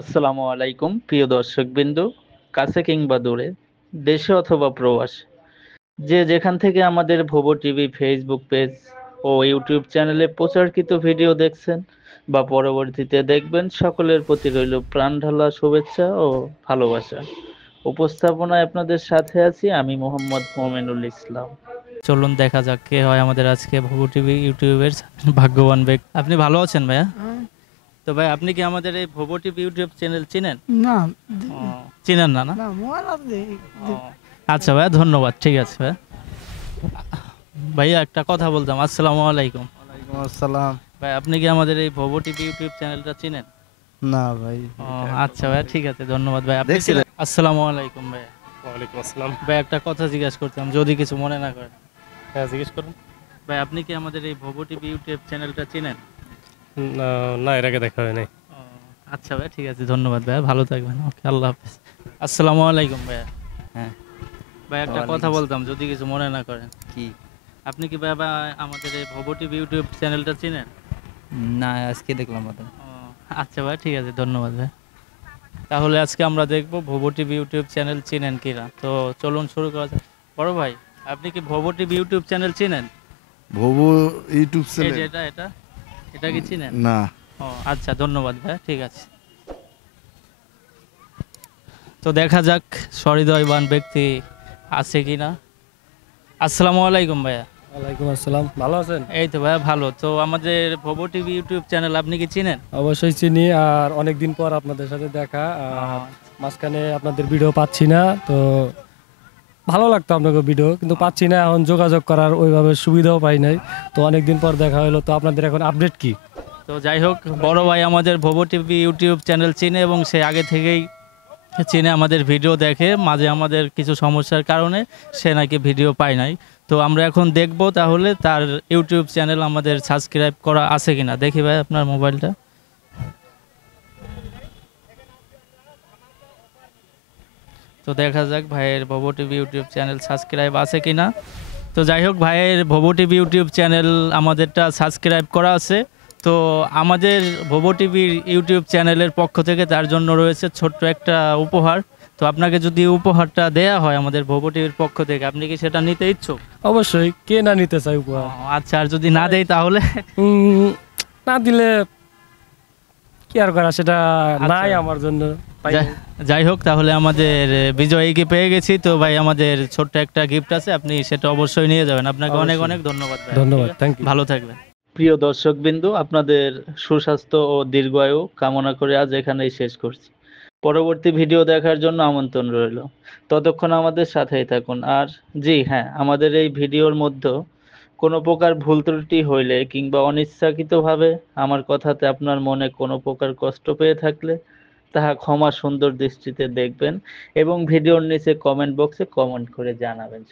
আসসালামু আলাইকুম প্রিয় দর্শকবৃন্দ, কাছে কিংবা দূরে, দেশে অথবা প্রবাসে, যে যেখান থেকে আমাদের ভোবো টিভি ফেসবুক পেজ ও ইউটিউব চ্যানেলে প্রচারকৃত ভিডিও দেখছেন বা পরবর্তীতে দেখবেন, সকলের প্রতি রইল প্রাণঢালা শুভেচ্ছা ও ভালোবাসা। উপস্থাপনায় আপনাদের সাথে আছি আমি মোহাম্মদ মোমেনুল ইসলাম। চলুন দেখা যাক কে হয় আমাদের আজকে ভোবো টিভি ইউটিউবের ভাগ্যবান ব্যক্তি। আপনি ভালো আছেন ভাইয়া? তো ভাই, আপনি কি আমাদের এই ভোবো টিভি ইউটিউব চ্যানেল চিনেন? না ও, চিনেন না না? না মোবাইল আছে ও, আচ্ছা ভাইয়া, ধন্যবাদ। ঠিক আছে ভাইয়া। ভাইয়া একটা কথা বলতাম। আসসালামু আলাইকুম। ওয়ালাইকুম আসসালাম। ভাই, আপনি কি আমাদের এই ভোবো টিভি ইউটিউব চ্যানেলটা চিনেন? না ভাই, ও, আচ্ছা ভাইয়া, ঠিক আছে, ধন্যবাদ ভাই। আপনি দেখছিলেন? আসসালামু আলাইকুম ভাইয়া। ওয়ালাইকুম আসসালাম। ভাই, একটা কথা জিজ্ঞাসা করতাম, যদি কিছু মনে না করেন। হ্যাঁ, জিজ্ঞেস করুন। ভাই, আপনি কি আমাদের এই ভোবো টিভি ইউটিউব চ্যানেলটা চিনেন? না, না, এর আগে দেখা হয় নাই। ও, আচ্ছা ভাই, ঠিক আছে, ধন্যবাদ ভাইয়া, ভালো থাকবেন। ওকে, আল্লাহ হাফেজ। আসসালামু আলাইকুম ভাইয়া। হ্যাঁ। ভাই, একটা ওয়ালাইকুম কথা আসসালাম। বলতাম, যদি কিছু মনে না করেন। কি? আপনি কি ভাই আমাদের এই ভোবো টিভি ইউটিউব চ্যানেলটা চিনেন? না, আজকে দেখলাম তো। ও, আচ্ছা ভাই, ঠিক আছে, ধন্যবাদ ভাই। তাহলে আজকে আমরা দেখব ভোবো টিভি ইউটিউব চ্যানেল চিনেন কিনা। তো চলুন শুরু করা যাক। বড় ভাই, আপনি কি ভোবো টিভি ইউটিউব চ্যানেল চিনেন? ভোবো ইউটিউব এই যে চ্যানেল? এটা কি চিনেন? না। ও, আচ্ছা, ধন্যবাদ ভাই, ঠিক আছে। তো দেখা যাক সহৃদয়বান ব্যক্তি আছে কিনা। আসসালামু আলাইকুম ভাইয়া। ওয়ালাইকুম আসসালাম, ভালো আছেন? এই তো ভাইয়া, ভালো। তো আমাদের ভোবো টিভি ইউটিউব চ্যানেল আপনি কি চিনেন? অবশ্যই চিনি, আর অনেকদিন পর আপনাদের সাথে দেখা। আর মাঝখানে আপনাদের ভিডিও পাচ্ছি না, তো ভালো লাগতো আপনাকে ভিডিও, কিন্তু পাচ্ছি না, এখন যোগাযোগ করার ওইভাবে সুবিধাও পাই নাই। তো অনেকদিন পর দেখা হলো, তো আপনাদের এখন আপডেট কি? তো যাই হোক, বড় ভাই আমাদের ভোবো টিভি ইউটিউব চ্যানেল চিনে এবং সে আগে থেকেই চিনে, আমাদের ভিডিও দেখে। মাঝে আমাদের কিছু সমস্যার কারণে সে নাকি ভিডিও পায় নাই। তো আমরা এখন দেখব তাহলে তার ইউটিউব চ্যানেল আমাদের সাবস্ক্রাইব করা আছে কিনা। দেখি ভাই আপনার মোবাইলটা। তো দেখা যাক ভাইয়ের ভোবো টিভি ইউটিউব চ্যানেল সাবস্ক্রাইব আছে কিনা। তো যাই হোক, ভাইয়ের ভোবো টিভি ইউটিউব চ্যানেল আমাদেরটা সাবস্ক্রাইব করা আছে। তো আমাদের ভোবো টিভির ইউটিউব চ্যানেলের পক্ষ থেকে তার জন্য রয়েছে ছোট্ট একটা উপহার। তো আপনাকে যদি উপহারটা দেয়া হয় আমাদের ভোবো টিভির পক্ষ থেকে, আপনি কি সেটা নিতে ইচ্ছুক? অবশ্যই, কে না নিতে চাই ও, উপহার। আচ্ছা, আর যদি না দেই তাহলে? না দিলে কি আর করা, সেটা আচ্ছা। নাই আমার জন্য, পাই নাই। যাই হোক, তাহলে আমাদের বিজয়ীকে পেয়ে গেছি। তো ভাই, আমাদের ছোট্ট একটা গিফট আছে, আপনি সেটা অবশ্যই নিয়ে যাবেন। আপনাকে অনেক অবশ্যই। অনেক ধন্যবাদ ভাই। ধন্যবাদ, ঠিক আছে? Thank you. ভালো থাকবেন। প্রিয় দর্শকবৃন্দ, আপনাদের সুস্বাস্থ্য ও দীর্ঘায়ু কামনা করে আজ এখানেই শেষ করছি। পরবর্তী ভিডিও দেখার জন্য আমন্ত্রণ রইল। ততক্ষণ আমাদের সাথেই থাকুন। আর জি হ্যাঁ, আমাদের এই ভিডিওর মধ্যে কোনো প্রকার ভুল ত্রুটি হইলে কিংবা অনিচ্ছাকৃতভাবে আমার কথাতে আপনার মনে কোনো প্রকার কষ্ট পেয়ে থাকলে তাহা ক্ষমা সুন্দর দৃষ্টিতে দেখবেন এবং ভিডিওর নিচে কমেন্ট বক্সে কমেন্ট করে জানাবেন।